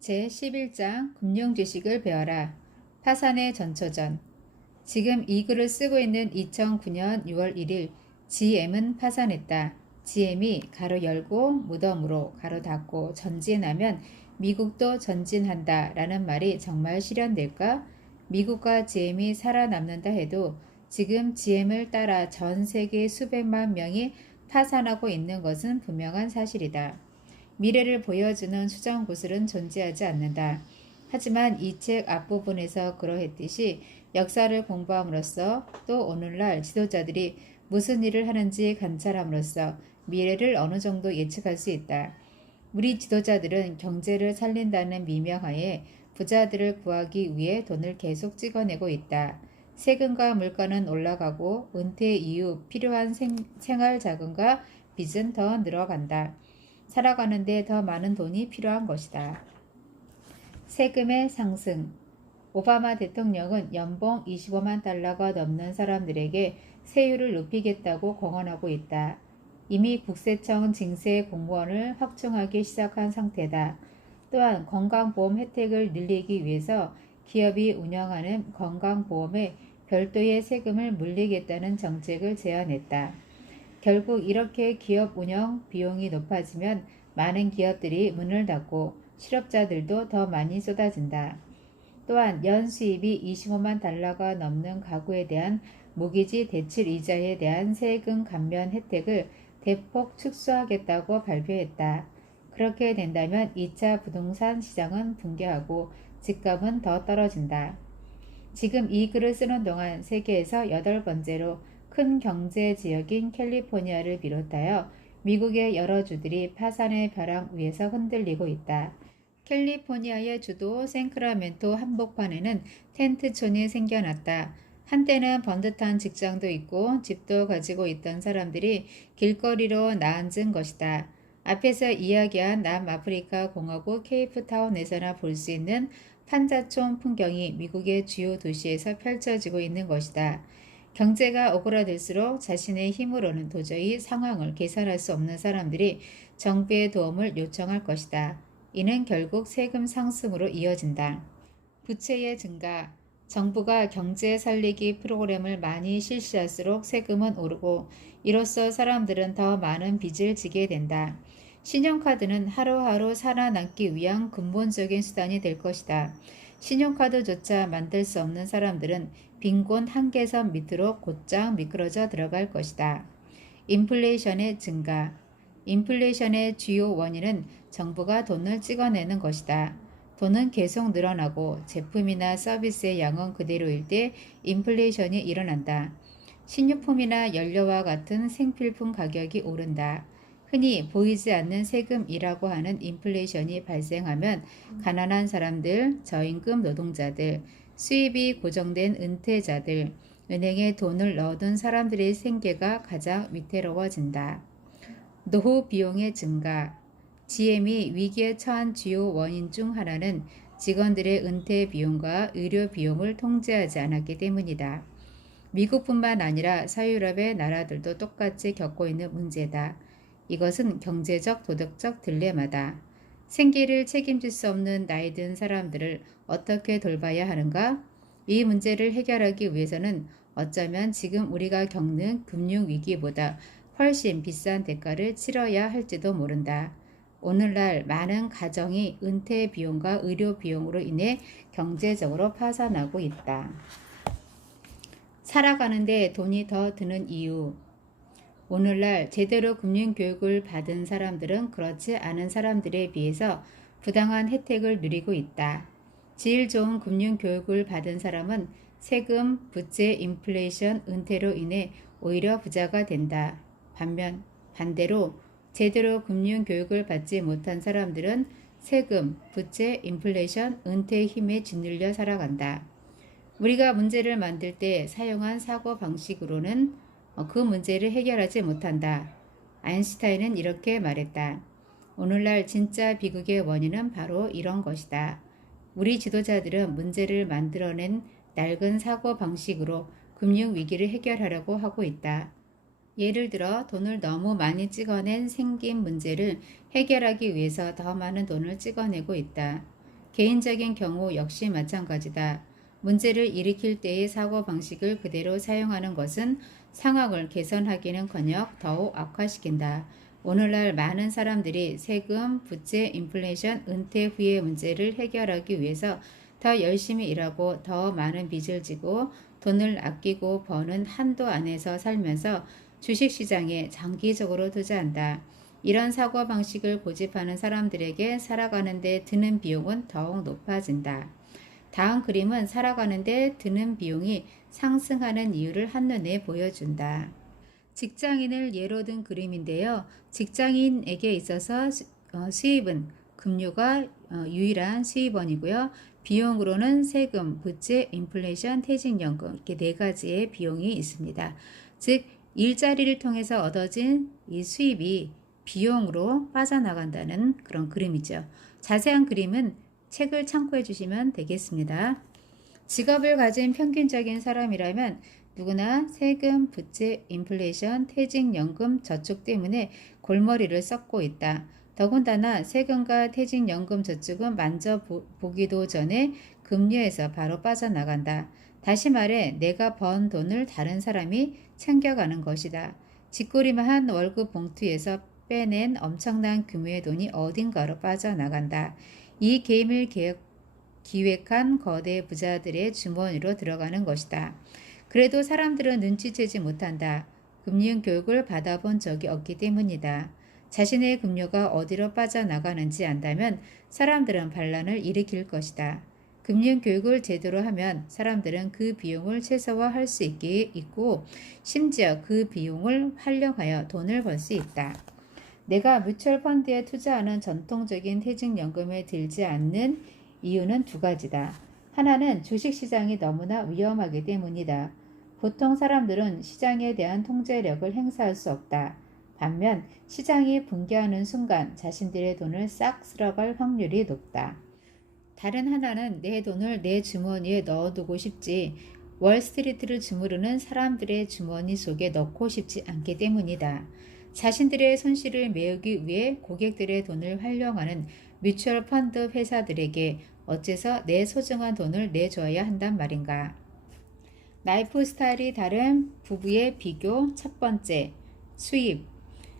제11장 금융지식을 배워라. 파산의 전초전. 지금 이 글을 쓰고 있는 2009년 6월 1일 GM은 파산했다. GM이 가로 열고 무덤으로 가로 닫고 전진하면 미국도 전진한다 라는 말이 정말 실현될까? 미국과 GM이 살아남는다 해도 지금 GM을 따라 전 세계 수백만 명이 파산하고 있는 것은 분명한 사실이다. 미래를 보여주는 수정구슬은 존재하지 않는다. 하지만 이 책 앞부분에서 그러했듯이 역사를 공부함으로써 또 오늘날 지도자들이 무슨 일을 하는지 관찰함으로써 미래를 어느 정도 예측할 수 있다. 우리 지도자들은 경제를 살린다는 미명하에 부자들을 구하기 위해 돈을 계속 찍어내고 있다. 세금과 물가는 올라가고 은퇴 이후 필요한 생활 자금과 빚은 더 늘어간다. 살아가는데 더 많은 돈이 필요한 것이다. 세금의 상승. 오바마 대통령은 연봉 25만 달러가 넘는 사람들에게 세율을 높이겠다고 공언하고 있다. 이미 국세청 징세 공무원을 확충하기 시작한 상태다. 또한 건강보험 혜택을 늘리기 위해서 기업이 운영하는 건강보험에 별도의 세금을 물리겠다는 정책을 제안했다. 결국 이렇게 기업 운영 비용이 높아지면 많은 기업들이 문을 닫고 실업자들도 더 많이 쏟아진다. 또한 연 수입이 25만 달러가 넘는 가구에 대한 모기지 대출 이자에 대한 세금 감면 혜택을 대폭 축소하겠다고 발표했다. 그렇게 된다면 2차 부동산 시장은 붕괴하고 집값은 더 떨어진다. 지금 이 글을 쓰는 동안 세계에서 8번째로 큰 경제 지역인 캘리포니아를 비롯하여 미국의 여러 주들이 파산의 벼랑 위에서 흔들리고 있다. 캘리포니아의 주도 샌크라멘토 한복판에는 텐트촌이 생겨났다. 한때는 번듯한 직장도 있고 집도 가지고 있던 사람들이 길거리로 나앉은 것이다. 앞에서 이야기한 남아프리카 공화국 케이프타운에서나 볼 수 있는 판자촌 풍경이 미국의 주요 도시에서 펼쳐지고 있는 것이다. 경제가 오그라들수록 자신의 힘으로는 도저히 상황을 개선할 수 없는 사람들이 정부의 도움을 요청할 것이다. 이는 결국 세금 상승으로 이어진다. 부채의 증가. 정부가 경제 살리기 프로그램을 많이 실시할수록 세금은 오르고 이로써 사람들은 더 많은 빚을 지게 된다. 신용카드는 하루하루 살아남기 위한 근본적인 수단이 될 것이다. 신용카드조차 만들 수 없는 사람들은 빈곤 한계선 밑으로 곧장 미끄러져 들어갈 것이다. 인플레이션의 증가. 인플레이션의 주요 원인은 정부가 돈을 찍어내는 것이다. 돈은 계속 늘어나고 제품이나 서비스의 양은 그대로일 때 인플레이션이 일어난다. 식료품이나 연료와 같은 생필품 가격이 오른다. 흔히 보이지 않는 세금이라고 하는 인플레이션이 발생하면 가난한 사람들, 저임금 노동자들, 수입이 고정된 은퇴자들, 은행에 돈을 넣어둔 사람들의 생계가 가장 위태로워진다. 노후 비용의 증가. GM이 위기에 처한 주요 원인 중 하나는 직원들의 은퇴 비용과 의료 비용을 통제하지 않았기 때문이다. 미국뿐만 아니라 서유럽의 나라들도 똑같이 겪고 있는 문제다. 이것은 경제적, 도덕적 딜레마다. 생계를 책임질 수 없는 나이 든 사람들을 어떻게 돌봐야 하는가? 이 문제를 해결하기 위해서는 어쩌면 지금 우리가 겪는 금융위기보다 훨씬 비싼 대가를 치러야 할지도 모른다. 오늘날 많은 가정이 은퇴 비용과 의료 비용으로 인해 경제적으로 파산하고 있다. 살아가는데 돈이 더 드는 이유. 오늘날 제대로 금융교육을 받은 사람들은 그렇지 않은 사람들에 비해서 부당한 혜택을 누리고 있다. 질 좋은 금융교육을 받은 사람은 세금, 부채, 인플레이션, 은퇴로 인해 오히려 부자가 된다. 반대로 제대로 금융교육을 받지 못한 사람들은 세금, 부채, 인플레이션, 은퇴의 힘에 짓눌려 살아간다. 우리가 문제를 만들 때 사용한 사고방식으로는 그 문제를 해결하지 못한다. 아인슈타인은 이렇게 말했다. 오늘날 진짜 비극의 원인은 바로 이런 것이다. 우리 지도자들은 문제를 만들어낸 낡은 사고방식으로 금융위기를 해결하려고 하고 있다. 예를 들어 돈을 너무 많이 찍어낸 생긴 문제를 해결하기 위해서 더 많은 돈을 찍어내고 있다. 개인적인 경우 역시 마찬가지다. 문제를 일으킬 때의 사고방식을 그대로 사용하는 것은 상황을 개선하기는커녕 더욱 악화시킨다. 오늘날 많은 사람들이 세금, 부채, 인플레이션, 은퇴 후의 문제를 해결하기 위해서 더 열심히 일하고 더 많은 빚을 지고 돈을 아끼고 버는 한도 안에서 살면서 주식시장에 장기적으로 투자한다. 이런 사고방식을 고집하는 사람들에게 살아가는 데 드는 비용은 더욱 높아진다. 다음 그림은 살아가는 데 드는 비용이 상승하는 이유를 한눈에 보여준다. 직장인을 예로 든 그림인데요. 직장인에게 있어서 수입은 급료가 유일한 수입원이고요. 비용으로는 세금, 부채, 인플레이션, 퇴직연금 이렇게 네 가지의 비용이 있습니다. 즉 일자리를 통해서 얻어진 이 수입이 비용으로 빠져나간다는 그런 그림이죠. 자세한 그림은 책을 참고해 주시면 되겠습니다. 직업을 가진 평균적인 사람이라면 누구나 세금, 부채, 인플레이션, 퇴직연금, 저축 때문에 골머리를 썩고 있다. 더군다나 세금과 퇴직연금 저축은 만져보기도 전에 급료에서 바로 빠져나간다. 다시 말해 내가 번 돈을 다른 사람이 챙겨가는 것이다. 쥐꼬리만 월급 봉투에서 빼낸 엄청난 규모의 돈이 어딘가로 빠져나간다. 이 게임을 기획한 거대 부자들의 주머니로 들어가는 것이다. 그래도 사람들은 눈치채지 못한다. 금융 교육을 받아본 적이 없기 때문이다. 자신의 급료가 어디로 빠져나가는지 안다면 사람들은 반란을 일으킬 것이다. 금융 교육을 제대로 하면 사람들은 그 비용을 최소화할 수 있고 심지어 그 비용을 활용하여 돈을 벌 수 있다. 내가 뮤추얼 펀드에 투자하는 전통적인 퇴직연금에 들지 않는 이유는 두 가지다. 하나는 주식시장이 너무나 위험하기 때문이다. 보통 사람들은 시장에 대한 통제력을 행사할 수 없다. 반면 시장이 붕괴하는 순간 자신들의 돈을 싹 쓸어갈 확률이 높다. 다른 하나는 내 돈을 내 주머니에 넣어두고 싶지 월스트리트를 주무르는 사람들의 주머니 속에 넣고 싶지 않기 때문이다. 자신들의 손실을 메우기 위해 고객들의 돈을 활용하는 뮤추얼 펀드 회사들에게 어째서 내 소중한 돈을 내줘야 한단 말인가. 라이프 스타일이 다른 부부의 비교. 첫 번째, 수입.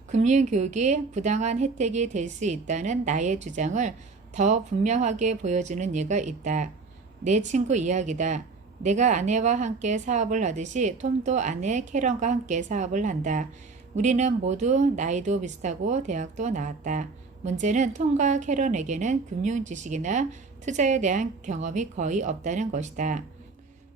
금융교육이 부당한 혜택이 될 수 있다는 나의 주장을 더 분명하게 보여주는 예가 있다. 내 친구 이야기다. 내가 아내와 함께 사업을 하듯이 톰도 아내 캐런과 함께 사업을 한다. 우리는 모두 나이도 비슷하고 대학도 나왔다. 문제는 톰과 캐런에게는 금융 지식이나 투자에 대한 경험이 거의 없다는 것이다.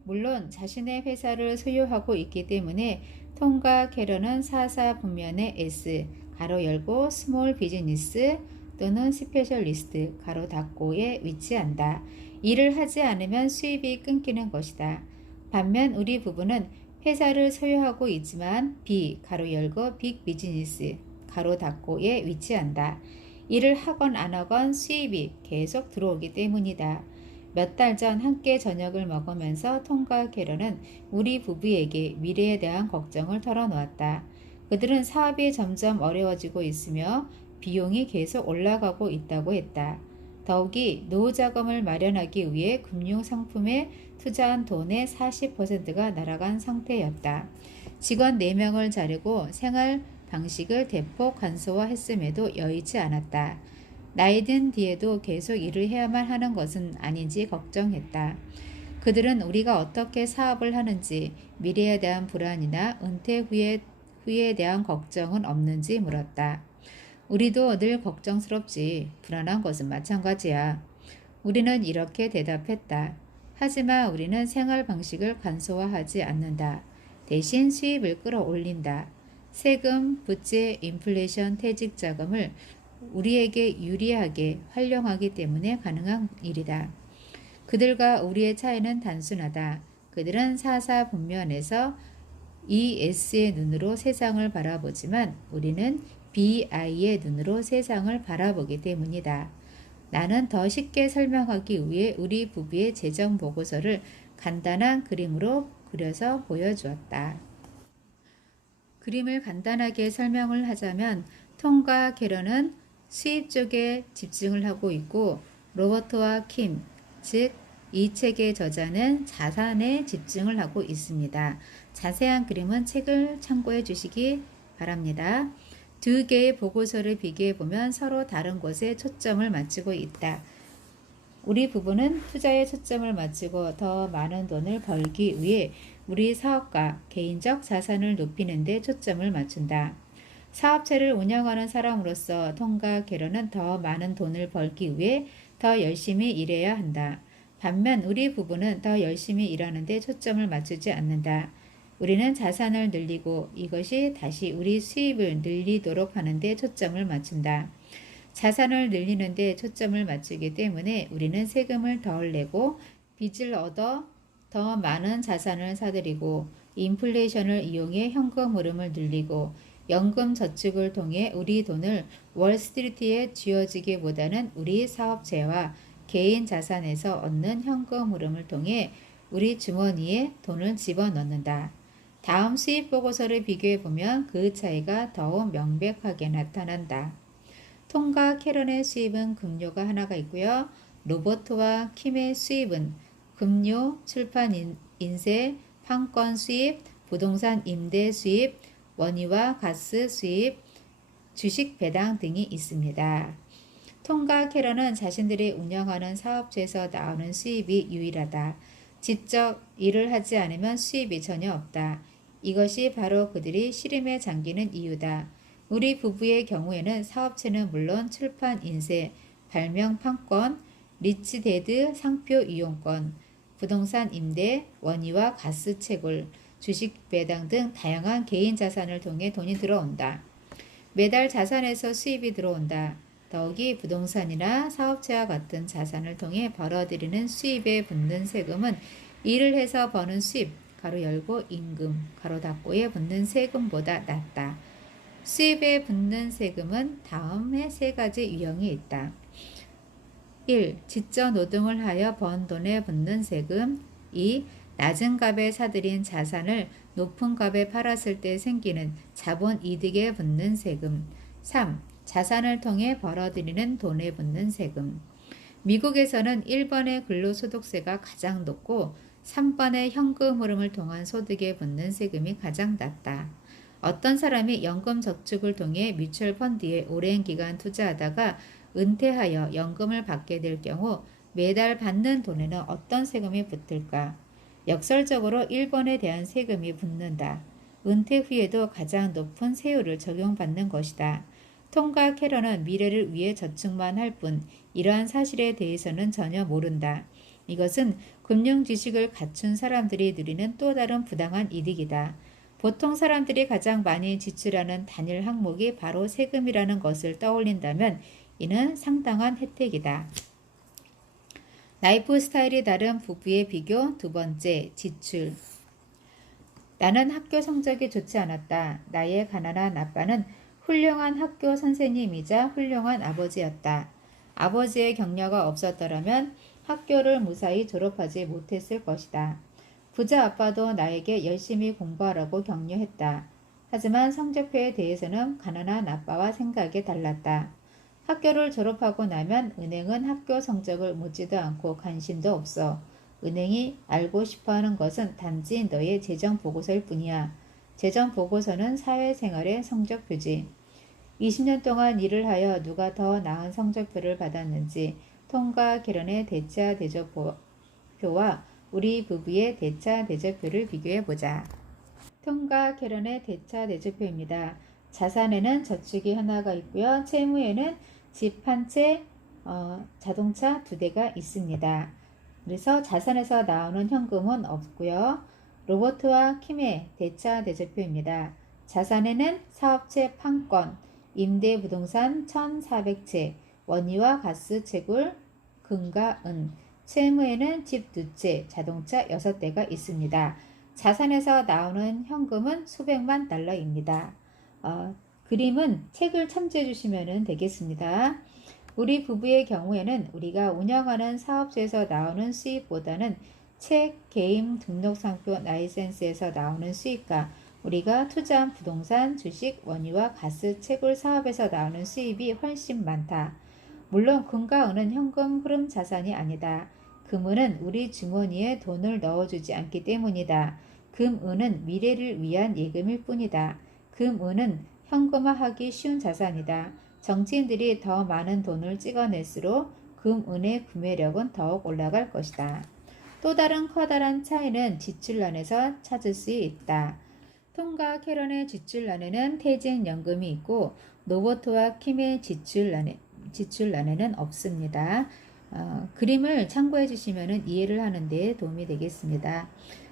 물론 자신의 회사를 소유하고 있기 때문에 톰과 캐런은 사사분면의 S, 가로 열고 스몰 비즈니스 또는 스페셜리스트, 가로 닫고에 위치한다. 일을 하지 않으면 수입이 끊기는 것이다. 반면 우리 부부는 회사를 소유하고 있지만 B, 가로 열고 빅 비즈니스, 가로 닫고에 위치한다. 일을 하건 안 하건 수입이 계속 들어오기 때문이다. 몇 달 전 함께 저녁을 먹으면서 톰과 캐런은 우리 부부에게 미래에 대한 걱정을 털어놓았다. 그들은 사업이 점점 어려워지고 있으며 비용이 계속 올라가고 있다고 했다. 더욱이 노후자금을 마련하기 위해 금융상품에 투자한 돈의 40%가 날아간 상태였다. 직원 4명을 자르고 생활 방식을 대폭 간소화했음에도 여의치 않았다. 나이 든 뒤에도 계속 일을 해야만 하는 것은 아닌지 걱정했다. 그들은 우리가 어떻게 사업을 하는지, 미래에 대한 불안이나 은퇴 후에 대한 걱정은 없는지 물었다. 우리도 늘 걱정스럽지. 불안한 것은 마찬가지야. 우리는 이렇게 대답했다. 하지만 우리는 생활 방식을 간소화하지 않는다. 대신 수입을 끌어올린다. 세금, 부채, 인플레이션, 퇴직 자금을 우리에게 유리하게 활용하기 때문에 가능한 일이다. 그들과 우리의 차이는 단순하다. 그들은 사사분면에서 ES의 눈으로 세상을 바라보지만 우리는 BI의 눈으로 세상을 바라보기 때문이다. 나는 더 쉽게 설명하기 위해 우리 부부의 재정 보고서를 간단한 그림으로 그려서 보여주었다. 그림을 간단하게 설명을 하자면 톰과 캐런은 수입 쪽에 집중을 하고 있고 로버트와 킴, 즉 이 책의 저자는 자산에 집중을 하고 있습니다. 자세한 그림은 책을 참고해 주시기 바랍니다. 두 개의 보고서를 비교해 보면 서로 다른 곳에 초점을 맞추고 있다. 우리 부부는 투자에 초점을 맞추고 더 많은 돈을 벌기 위해 우리 사업과 개인적 자산을 높이는 데 초점을 맞춘다. 사업체를 운영하는 사람으로서 톰과 캐런은 더 많은 돈을 벌기 위해 더 열심히 일해야 한다. 반면 우리 부부는 더 열심히 일하는 데 초점을 맞추지 않는다. 우리는 자산을 늘리고 이것이 다시 우리 수입을 늘리도록 하는 데 초점을 맞춘다. 자산을 늘리는 데 초점을 맞추기 때문에 우리는 세금을 덜 내고 빚을 얻어 더 많은 자산을 사들이고 인플레이션을 이용해 현금 흐름을 늘리고 연금 저축을 통해 우리 돈을 월스트리트에 쥐어주기보다는 우리 사업체와 개인 자산에서 얻는 현금 흐름을 통해 우리 주머니에 돈을 집어넣는다. 다음 수입 보고서를 비교해 보면 그 차이가 더욱 명백하게 나타난다. 톰과 캐런의 수입은 급료가 하나가 있고요. 로버트와 킴의 수입은 급료, 출판 인쇄, 판권 수입, 부동산 임대 수입, 원유와 가스 수입, 주식 배당 등이 있습니다. 톰과 캐런은 자신들이 운영하는 사업체에서 나오는 수입이 유일하다. 직접 일을 하지 않으면 수입이 전혀 없다. 이것이 바로 그들이 시름에 잠기는 이유다. 우리 부부의 경우에는 사업체는 물론 출판 인쇄, 발명 판권, 리치데드 상표 이용권, 부동산 임대, 원유와 가스 채굴, 주식 배당 등 다양한 개인 자산을 통해 돈이 들어온다. 매달 자산에서 수입이 들어온다. 더욱이 부동산이나 사업체와 같은 자산을 통해 벌어들이는 수입에 붙는 세금은 일을 해서 버는 수입, 가로 열고 임금, 가로 닫고에 붙는 세금보다 낮다. 수입에 붙는 세금은 다음의 세 가지 유형이 있다. 1. 직접 노동을 하여 번 돈에 붙는 세금. 2. 낮은 값에 사들인 자산을 높은 값에 팔았을 때 생기는 자본 이득에 붙는 세금. 3. 자산을 통해 벌어들이는 돈에 붙는 세금. 미국에서는 1번의 근로소득세가 가장 높고 3번의 현금 흐름을 통한 소득에 붙는 세금이 가장 낮다. 어떤 사람이 연금 저축을 통해 뮤추얼 펀드에 오랜 기간 투자하다가 은퇴하여 연금을 받게 될 경우 매달 받는 돈에는 어떤 세금이 붙을까? 역설적으로 1번에 대한 세금이 붙는다. 은퇴 후에도 가장 높은 세율을 적용받는 것이다. 톰과 캐런은 미래를 위해 저축만 할 뿐 이러한 사실에 대해서는 전혀 모른다. 이것은 금융 지식을 갖춘 사람들이 누리는 또 다른 부당한 이득이다. 보통 사람들이 가장 많이 지출하는 단일 항목이 바로 세금이라는 것을 떠올린다면 이는 상당한 혜택이다. 라이프 스타일이 다른 부부의 비교. 두 번째, 지출. 나는 학교 성적이 좋지 않았다. 나의 가난한 아빠는 훌륭한 학교 선생님이자 훌륭한 아버지였다. 아버지의 격려가 없었더라면 학교를 무사히 졸업하지 못했을 것이다. 부자 아빠도 나에게 열심히 공부하라고 격려했다. 하지만 성적표에 대해서는 가난한 아빠와 생각이 달랐다. 학교를 졸업하고 나면 은행은 학교 성적을 묻지도 않고 관심도 없어. 은행이 알고 싶어하는 것은 단지 너의 재정 보고서일 뿐이야. 재정 보고서는 사회생활의 성적표지. 20년 동안 일을 하여 누가 더 나은 성적표를 받았는지 톰과 캐런의 대차 대조표와 우리 부부의 대차 대조표를 비교해보자. 톰과 캐런의 대차 대조표입니다. 자산에는 저축이 하나가 있고요. 채무에는 집 한 채, 자동차 2대가 있습니다. 그래서 자산에서 나오는 현금은 없고요. 로버트와 킴의 대차 대조표입니다. 자산에는 사업체 판권, 임대 부동산 1,400채, 원유와 가스 채굴, 금과 은, 채무에는 집 2채, 자동차 6대가 있습니다. 자산에서 나오는 현금은 수백만 달러입니다. 그림은 책을 참조해 주시면 되겠습니다. 우리 부부의 경우에는 우리가 운영하는 사업소에서 나오는 수입보다는 책, 게임, 등록상표, 라이센스에서 나오는 수입과 우리가 투자한 부동산, 주식, 원유와 가스, 채굴 사업에서 나오는 수입이 훨씬 많다. 물론 금과 은은 현금 흐름 자산이 아니다. 금은은 우리 주머니에 돈을 넣어주지 않기 때문이다. 금은은 미래를 위한 예금일 뿐이다. 금은은 현금화하기 쉬운 자산이다. 정치인들이 더 많은 돈을 찍어낼수록 금은의 구매력은 더욱 올라갈 것이다. 또 다른 커다란 차이는 지출란에서 찾을 수 있다. 톰과 캐런의 지출란에는 퇴직연금이 있고 노버트와 킴의 지출란에는 없습니다. 그림을 참고해 주시면 이해를 하는 데 도움이 되겠습니다.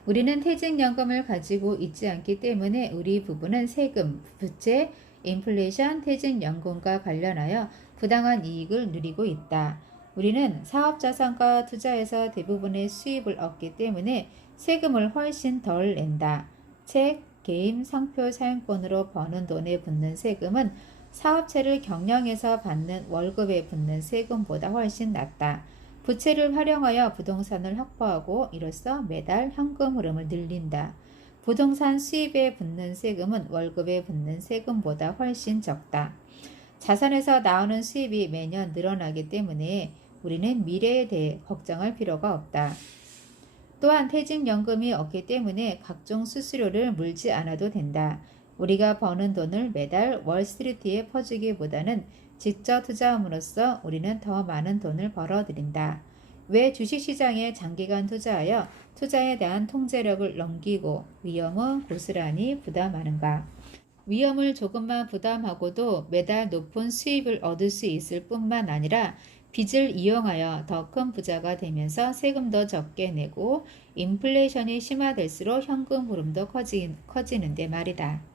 우리는 퇴직연금을 가지고 있지 않기 때문에 우리 부부는 세금, 부채, 인플레이션, 퇴직연금과 관련하여 부당한 이익을 누리고 있다. 우리는 사업자산과 투자에서 대부분의 수입을 얻기 때문에 세금을 훨씬 덜 낸다. 책, 게임, 상표 사용권으로 버는 돈에 붙는 세금은 사업체를 경영해서 받는 월급에 붙는 세금보다 훨씬 낮다. 부채를 활용하여 부동산을 확보하고 이로써 매달 현금 흐름을 늘린다. 부동산 수입에 붙는 세금은 월급에 붙는 세금보다 훨씬 적다. 자산에서 나오는 수입이 매년 늘어나기 때문에 우리는 미래에 대해 걱정할 필요가 없다. 또한 퇴직연금이 없기 때문에 각종 수수료를 물지 않아도 된다. 우리가 버는 돈을 매달 월스트리트에 퍼주기보다는 직접 투자함으로써 우리는 더 많은 돈을 벌어들인다. 왜 주식시장에 장기간 투자하여 투자에 대한 통제력을 넘기고 위험은 고스란히 부담하는가? 위험을 조금만 부담하고도 매달 높은 수입을 얻을 수 있을 뿐만 아니라 빚을 이용하여 더 큰 부자가 되면서 세금도 적게 내고 인플레이션이 심화될수록 현금 흐름도 커지는데 말이다.